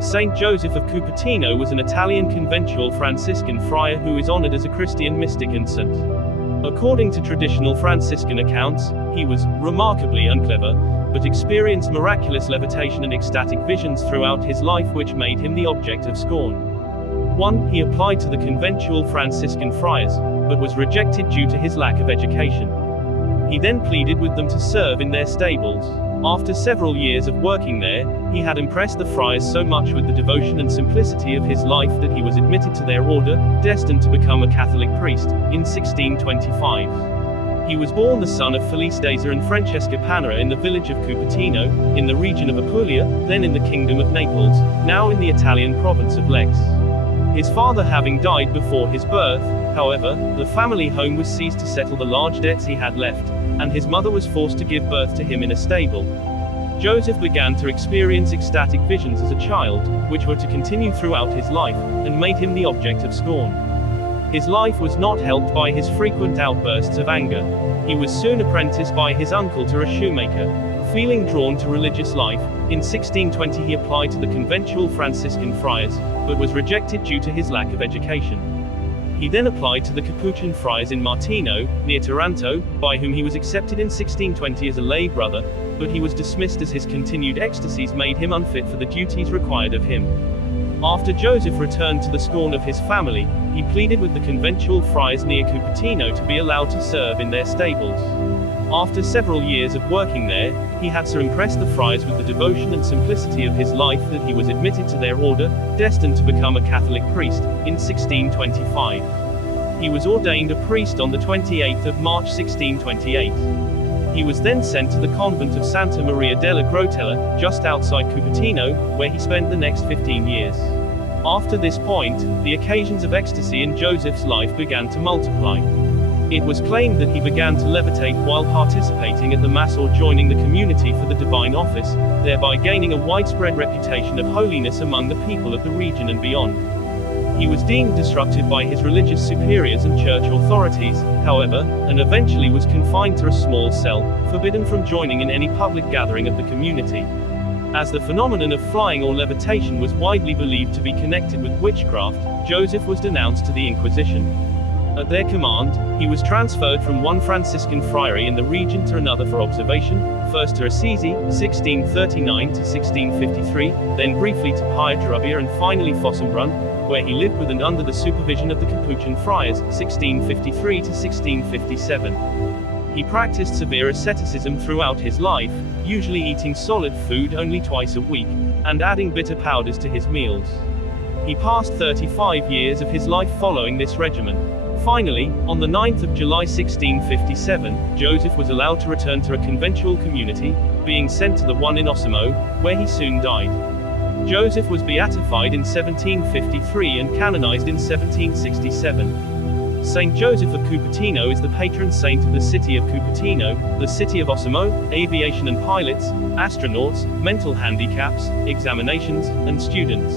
Saint Joseph of Cupertino was an Italian Conventual Franciscan friar who is honored as a Christian mystic and saint. According to traditional Franciscan accounts, he was remarkably unclever, but experienced miraculous levitation and ecstatic visions throughout his life which made him the object of scorn. 1. He applied to the Conventual Franciscan friars, but was rejected due to his lack of education. He then pleaded with them to serve in their stables. After several years of working there, he had impressed the friars so much with the devotion and simplicity of his life that he was admitted to their order, destined to become a Catholic priest, in 1625. He was born the son of Felicitesa and Francesca Panera in the village of Cupertino, in the region of Apulia, then in the Kingdom of Naples, now in the Italian province of Lecce. His father having died before his birth, however, the family home was seized to settle the large debts he had left, and his mother was forced to give birth to him in a stable. Joseph began to experience ecstatic visions as a child, which were to continue throughout his life, and made him the object of scorn. His life was not helped by his frequent outbursts of anger. He was soon apprenticed by his uncle to a shoemaker. Feeling drawn to religious life, in 1620 he applied to the Conventual Franciscan friars, but was rejected due to his lack of education. He then applied to the Capuchin friars in Martino, near Taranto, by whom he was accepted in 1620 as a lay brother, but he was dismissed as his continued ecstasies made him unfit for the duties required of him. After Joseph returned to the scorn of his family, he pleaded with the Conventual friars near Cupertino to be allowed to serve in their stables. After several years of working there, he had so impressed the friars with the devotion and simplicity of his life that he was admitted to their order, destined to become a Catholic priest, in 1625. He was ordained a priest on the 28th of March 1628. He was then sent to the convent of Santa Maria della Grotella, just outside Cupertino, where he spent the next 15 years. After this point, the occasions of ecstasy in Joseph's life began to multiply. It was claimed that he began to levitate while participating at the Mass or joining the community for the divine office, thereby gaining a widespread reputation of holiness among the people of the region and beyond. He was deemed destructive by his religious superiors and church authorities, however, and eventually was confined to a small cell, forbidden from joining in any public gathering of the community. As the phenomenon of flying or levitation was widely believed to be connected with witchcraft, Joseph was denounced to the Inquisition. At their command, he was transferred from one Franciscan friary in the region to another for observation, first to Assisi, 1639 to 1653, then briefly to Pietrabia and finally Fossombrun, where he lived with and under the supervision of the Capuchin friars, 1653 to 1657. He practiced severe asceticism throughout his life, usually eating solid food only twice a week, and adding bitter powders to his meals. He passed 35 years of his life following this regimen. Finally, on the 9th of July 1657, Joseph was allowed to return to a conventual community, being sent to the one in Osimo, where he soon died. Joseph was beatified in 1753 and canonized in 1767. Saint Joseph of Cupertino is the patron saint of the city of Cupertino, the city of Osimo, aviation and pilots, astronauts, mental handicaps, examinations, and students.